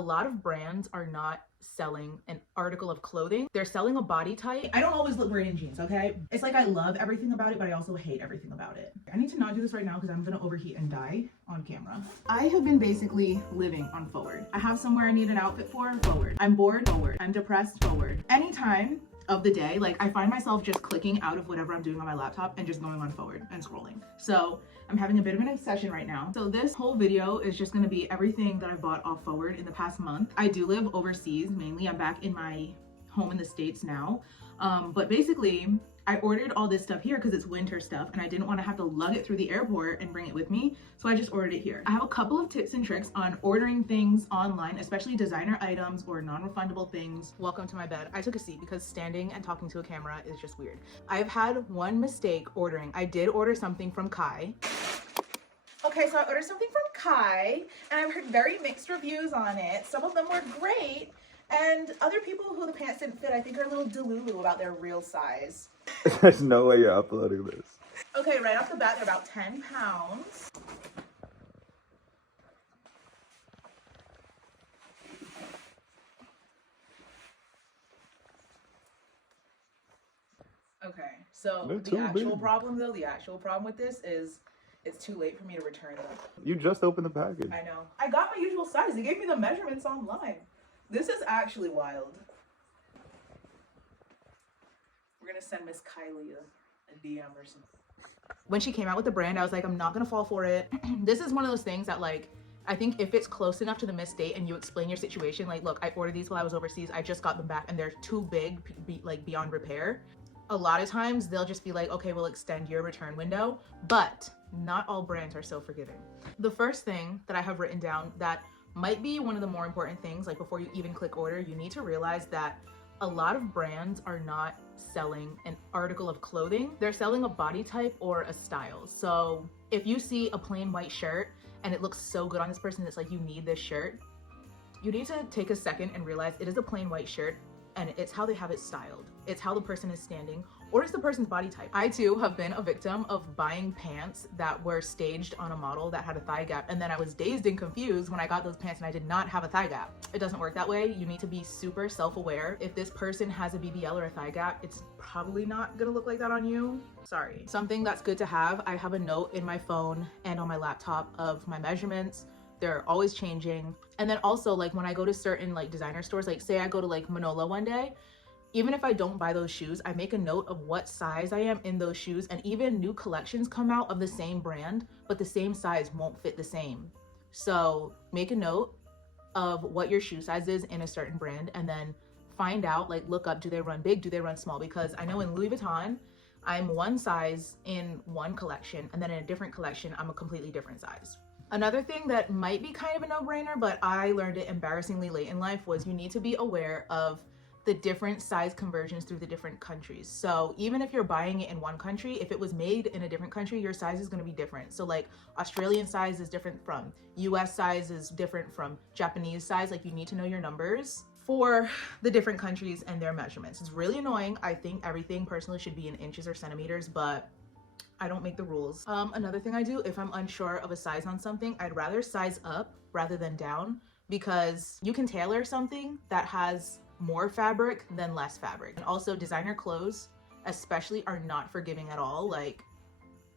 lot of brands are not selling an article of clothing. They're selling a body type. I don't always look great in jeans, okay? It's like I love everything about it, but I also hate everything about it. I need to not do this right now because I'm gonna overheat and die on camera. I have been basically living on FWRD. I have somewhere I need an outfit for, FWRD. I'm bored, FWRD. I'm depressed, FWRD. Anytime of the day, like I find myself just clicking out of whatever I'm doing on my laptop and just going on FWRD and scrolling. So I'm having a bit of an obsession right now. So this whole video is just gonna be everything that I bought off FWRD in the past month. I do live overseas mainly. I'm back in my home in the States now. But basically, I ordered all this stuff here because it's winter stuff and I didn't want to have to lug it through the airport and bring it with me. So I just ordered it here. I have a couple of tips and tricks on ordering things online, especially designer items or non-refundable things. Welcome to my bed. I took a seat because standing and talking to a camera is just weird. I've had one mistake ordering. I did order something from Kai. Okay, so I ordered something from Kai and I've heard very mixed reviews on it. Some of them were great and other people who the pants didn't fit, I think, are a little delulu about their real size. There's no way you're uploading this. Okay, right off the bat, they're about 10 pounds. Okay, so the actual problem with this is it's too late for me to return them. You just opened the package. I know. I got my usual size. They gave me the measurements online. This is actually wild. We're gonna send Miss Kylie a DM or something. When she came out with the brand, I was like, I'm not gonna fall for it. This is one of those things that, like, I think if it's close enough to the missed date and you explain your situation, like, look, I ordered these while I was overseas, I just got them back and they're too big, like beyond repair. A lot of times they'll just be like, okay, we'll extend your return window, but not all brands are so forgiving. The first thing that I have written down that might be one of the more important things, like before you even click order, you need to realize that a lot of brands are not selling an article of clothing. They're selling a body type or a style. So if you see a plain white shirt and it looks so good on this person, it's like, you need this shirt, you need to take a second and realize it is a plain white shirt and it's how they have it styled. It's how the person is standing, or it's the person's body type. I too have been a victim of buying pants that were staged on a model that had a thigh gap, and then I was dazed and confused when I got those pants and I did not have a thigh gap. It doesn't work that way. You need to be super self-aware. If this person has a BBL or a thigh gap, it's probably not gonna look like that on you. Sorry. Something that's good to have, I have a note in my phone and on my laptop of my measurements. They're always changing. And then also, like, when I go to certain like designer stores, like say I go to like Manolo one day, even if I don't buy those shoes, I make a note of what size I am in those shoes, and even new collections come out of the same brand, but the same size won't fit the same. So make a note of what your shoe size is in a certain brand, and then find out, like, look up, do they run big, do they run small? Because I know in Louis Vuitton, I'm one size in one collection, and then in a different collection, I'm a completely different size. Another thing that might be kind of a no-brainer, but I learned it embarrassingly late in life, was you need to be aware of the different size conversions through the different countries. So even if you're buying it in one country, if it was made in a different country, your size is going to be different. So like Australian size is different from US size is different from Japanese size. Like, you need to know your numbers for the different countries and their measurements. It's really annoying. I think everything personally should be in inches or centimeters, but I don't make the rules. Another thing I do, if I'm unsure of a size on something, I'd rather size up rather than down, because you can tailor something that has more fabric than less fabric. And also, designer clothes especially are not forgiving at all. Like,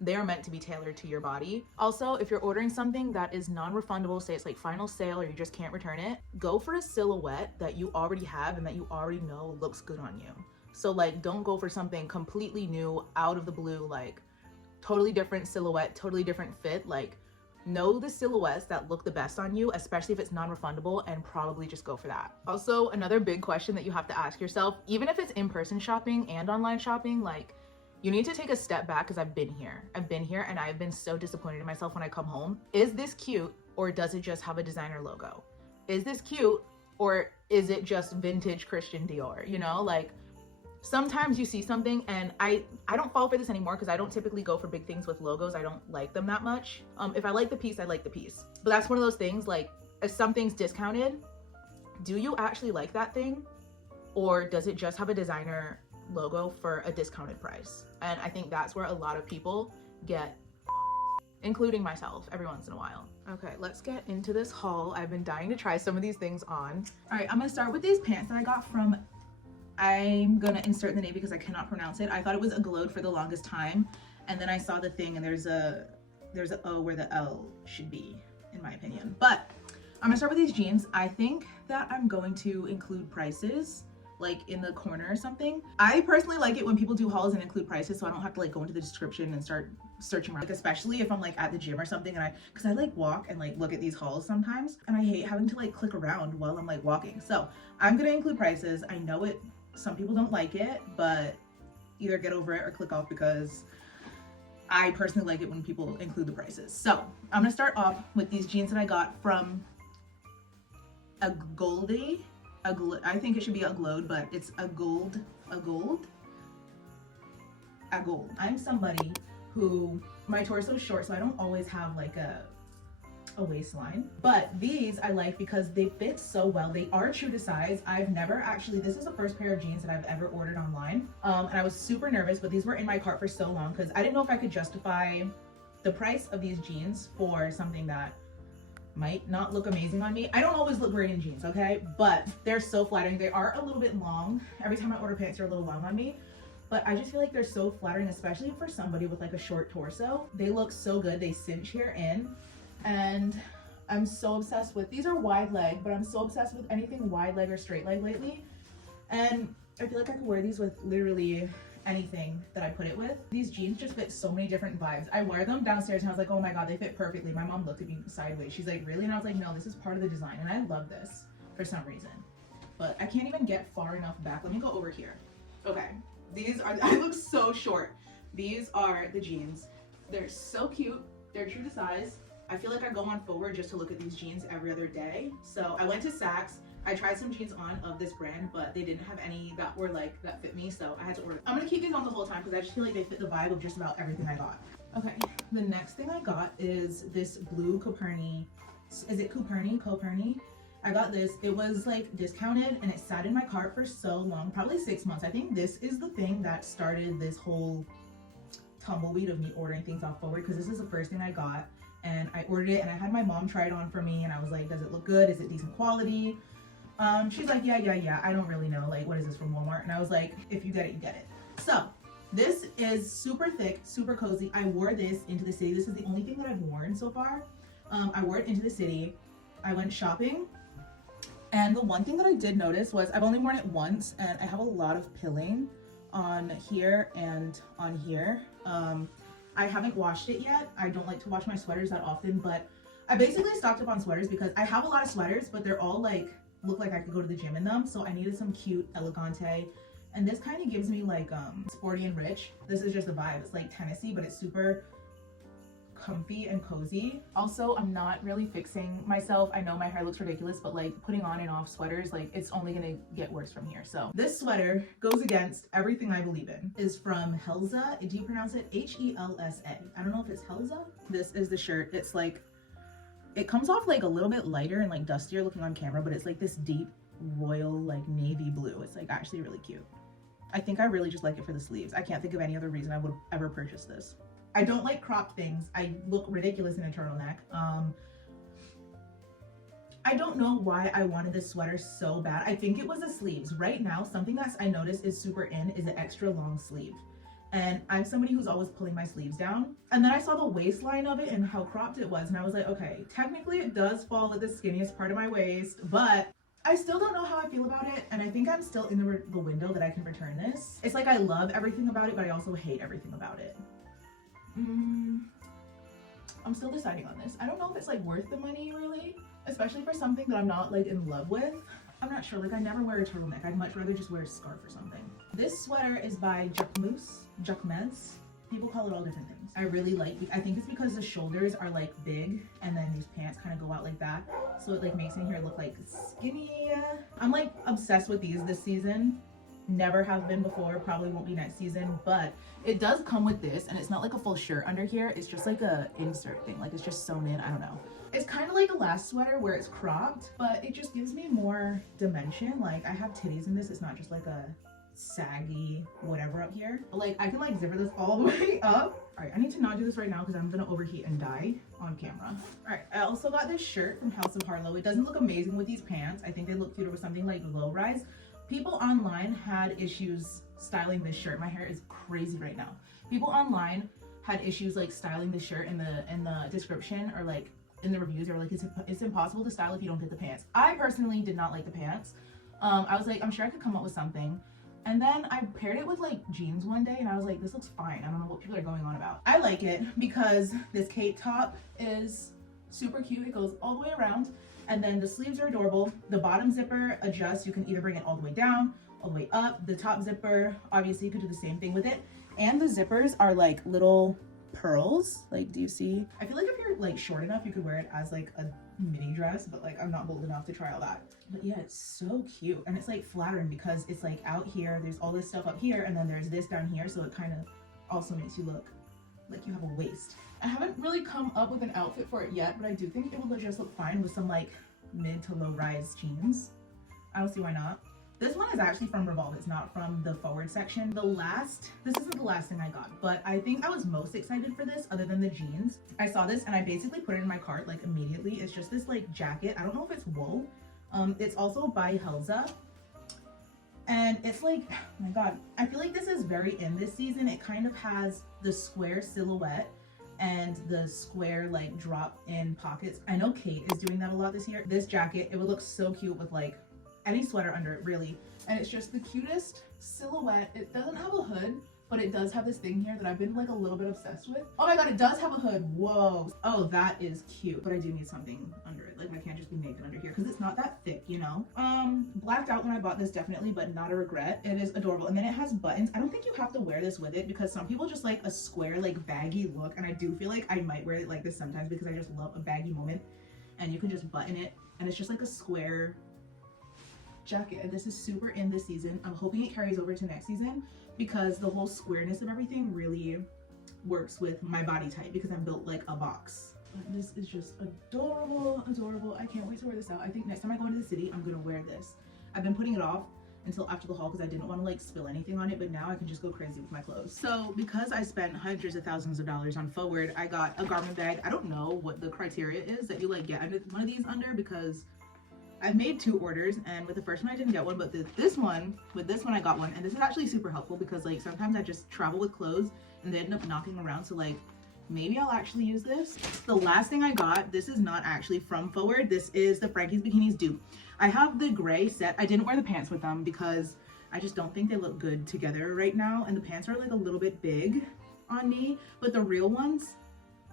they are meant to be tailored to your body. Also, if you're ordering something that is non-refundable, say it's like final sale or you just can't return it, go for a silhouette that you already have and that you already know looks good on you. So like, don't go for something completely new, out of the blue, like totally different silhouette, totally different fit. Like, know the silhouettes that look the best on you, especially if it's non-refundable, and probably just go for that. Also, another big question that you have to ask yourself, even if it's in-person shopping and online shopping, like, you need to take a step back, because I've been here and I've been so disappointed in myself when I come home. Is this cute, or does it just have a designer logo? Is this cute, or is it just vintage Christian Dior? You know, like, sometimes you see something, and I don't fall for this anymore because I don't typically go for big things with logos. I don't like them that much. If I like the piece, I like the piece. But that's one of those things, like, if something's discounted, do you actually like that thing? Or does it just have a designer logo for a discounted price? And I think that's where a lot of people get including myself every once in a while. Okay, let's get into this haul. I've been dying to try some of these things on. All right, I'm gonna start with these pants that I got from, I'm gonna insert the name because I cannot pronounce it. I thought it was AGOLDE for the longest time, and then I saw the thing and there's a O where the L should be, in my opinion. But I'm gonna start with these jeans. I think that I'm going to include prices like in the corner or something. I personally like it when people do hauls and include prices, so I don't have to like go into the description and start searching around, like especially if I'm like at the gym or something, and because I like walk and like look at these hauls sometimes, and I hate having to like click around while I'm like walking. So I'm gonna include prices. I know it, some people don't like it, but either get over it or click off, because I personally like it when people include the prices. So I'm gonna start off with these jeans that I got from AGOLDE. I think it should be AGOLDE, but it's AGOLDE. I'm somebody who, my torso is short, so I don't always have like a waistline, but these I like because they fit so well. They are true to size. I've never actually, this is the first pair of jeans that I've ever ordered online, and I was super nervous, but these were in my cart for so long because I didn't know if I could justify the price of these jeans for something that might not look amazing on me. I don't always look great in jeans, okay? But they're so flattering. They are a little bit long. Every time I order pants, they're a little long on me. But I just feel like they're so flattering, especially for somebody with like a short torso. They look so good. They cinch here in. And I'm so obsessed with, these are wide leg, but I'm so obsessed with anything wide leg or straight leg lately. And I feel like I could wear these with literally anything that I put it with. These jeans just fit so many different vibes. I wear them downstairs and I was like, oh my god, they fit perfectly. My mom looked at me sideways. She's like, really? And I was like, no, this is part of the design, and I love this for some reason. But I can't even get far enough back. Let me go over here. Okay, these are, I look so short. These are the jeans. They're so cute. They're true to size. I feel like I go on FWRD just to look at these jeans every other day. So I went to Saks. I tried some jeans on of this brand, but they didn't have any that were like, that fit me, so I had to order. I'm gonna keep these on the whole time because I just feel like they fit the vibe of just about everything I got. Okay, the next thing I got is this blue COPERNI. Is it COPERNI? I got this. It was like discounted and it sat in my cart for so long, probably 6 months. I think this is the thing that started this whole tumbleweed of me ordering things off FWRD, because this is the first thing I got. And I ordered it and I had my mom try it on for me, and I was like, does it look good? Is it decent quality? She's like, yeah, I don't really know, like, what is this, from Walmart? And I was like, if you get it, you get it. So this is super thick, super cozy. I wore this into the city. This is the only thing that I've worn so far. I wore it into the city. I went shopping, and the one thing that I did notice was I've only worn it once, and I have a lot of pilling on here and on here. I haven't washed it yet. I don't like to wash my sweaters that often, but I basically stocked up on sweaters because I have a lot of sweaters, but they're all like, look like I could go to the gym in them. So I needed some cute elegante, and this kind of gives me like sporty and rich. This is just the vibe. It's like Tennessee, but it's super comfy and cozy. Also, I'm not really fixing myself. I know my hair looks ridiculous, but like putting on and off sweaters, like it's only gonna get worse from here. So this sweater goes against everything I believe in. Is from HELSA. Do you pronounce it HELSA? I don't know if it's HELSA. This is the shirt. It's like, it comes off like a little bit lighter and like dustier looking on camera, but it's like this deep royal like navy blue. It's like actually really cute. I think I really just like it for the sleeves. I can't think of any other reason I would ever purchase this. I don't like cropped things. I look ridiculous in a turtleneck. I don't know why I wanted this sweater so bad. I think it was the sleeves. Right now, something that I noticed is super in is an extra long sleeve. And I'm somebody who's always pulling my sleeves down. And then I saw the waistline of it and how cropped it was. And I was like, okay, technically it does fall at the skinniest part of my waist, but I still don't know how I feel about it. And I think I'm still in the window that I can return this. It's like I love everything about it, but I also hate everything about it. I'm still deciding on this. I don't know if it's like worth the money really, especially for something that I'm not like in love with. I'm not sure, like I never wear a turtleneck. I'd much rather just wear a scarf or something. This sweater is by JACQUEMUS. People call it all different things. I really like it. I think it's because the shoulders are like big and then these pants kind of go out like that. So it like makes me here look like skinny. I'm like obsessed with these this season. Never have been before, probably won't be next season, but it does come with this, and it's not like a full shirt under here. It's just like a insert thing, like it's just sewn in. I don't know. It's kind of like a last sweater where it's cropped, but it just gives me more dimension. Like I have titties in this. It's not just like a saggy whatever up here. Like I can like zipper this all the way up. All right, I need to not do this right now because I'm gonna overheat and die on camera. All right, I also got this shirt from House of Harlow. It doesn't look amazing with these pants. I think they look cuter with something like low rise. People online had issues styling this shirt. My hair is crazy right now. People online had issues like styling the shirt in the description or like in the reviews. They were like, it's impossible to style if you don't get the pants. I personally did not like the pants. I was like, I'm sure I could come up with something. And then I paired it with like jeans one day and I was like, this looks fine. I don't know what people are going on about. I like it because this cape top is super cute. It goes all the way around. And then the sleeves are adorable. The bottom zipper adjusts. You can either bring it all the way down, all the way up. The top zipper, obviously you could do the same thing with it. And the zippers are like little pearls. Like, do you see? I feel like if you're like short enough, you could wear it as like a mini dress, but like I'm not bold enough to try all that. But yeah, it's so cute. And it's like flattering because it's like out here, there's all this stuff up here, and then there's this down here. So it kind of also makes you look like you have a waist. I haven't really come up with an outfit for it yet, but I do think it will just look fine with some like mid to low rise jeans. I don't see why not. This one is actually from Revolve. It's not from the FWRD section. This isn't the last thing I got, but I think I was most excited for this other than the jeans. I saw this and I basically put it in my cart like immediately. It's just this like jacket. I don't know if it's wool. It's also by HELSA. And it's like, oh my God, I feel like this is very in this season. It kind of has the square silhouette and the square like drop in pockets. I know Kate is doing that a lot this year. This jacket, it would look so cute with like any sweater under it, really. And it's just the cutest silhouette. It doesn't have a hood, but it does have this thing here that I've been like a little bit obsessed with. Oh my God, it does have a hood. Whoa. Oh, that is cute. But I do need something under it. Like I can't just be naked under here because it's not that thick, you know? Blacked out when I bought this, definitely, but not a regret. It is adorable. And then it has buttons. I don't think you have to wear this with it because some people just like a square, like baggy look. And I do feel like I might wear it like this sometimes because I just love a baggy moment. And you can just button it. And it's just like a square jacket. And this is super in this season. I'm hoping it carries over to next season because the whole squareness of everything really works with my body type because I'm built like a box. But this is just adorable, adorable. I can't wait to wear this out. I think next time I go into the city, I'm gonna wear this. I've been putting it off until after the haul because I didn't want to like spill anything on it, but now I can just go crazy with my clothes. So because I spent hundreds of thousands of dollars on FWRD, I got a garment bag. I don't know what the criteria is that you like get one of these under because I've made 2 orders, and with the first one I didn't get one, but with this one I got one. And this is actually super helpful because like sometimes I just travel with clothes and they end up knocking around, so like maybe I'll actually use this. The last thing I got, this is not actually from FWRD. This is the Frankies Bikinis dupe. I have the gray set. I didn't wear the pants with them because I just don't think they look good together right now, and the pants are like a little bit big on me, but the real ones,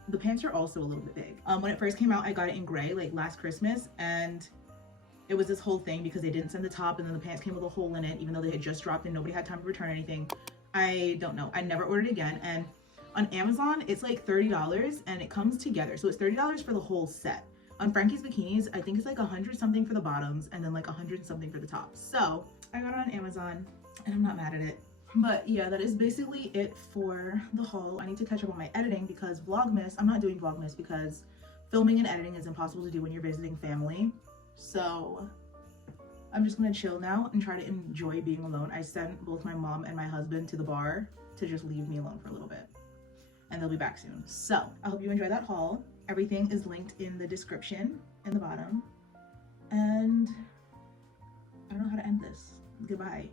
the pants are also a little bit big. When it first came out, I got it in gray like last Christmas, and it was this whole thing because they didn't send the top and then the pants came with a hole in it, even though they had just dropped and nobody had time to return anything. I don't know. I never ordered it again. And on Amazon, it's like $30 and it comes together. So it's $30 for the whole set. On Frankies Bikinis, I think it's like 100 something for the bottoms and then like 100 something for the tops. So I got it on Amazon and I'm not mad at it. But yeah, that is basically it for the haul. I need to catch up on my editing because Vlogmas, I'm not doing Vlogmas because filming and editing is impossible to do when you're visiting family. So I'm just gonna chill now and try to enjoy being alone. I sent both my mom and my husband to the bar to just leave me alone for a little bit, and they'll be back soon. So I hope you enjoy that haul. Everything is linked in the description in the bottom, and I don't know how to end this. Goodbye.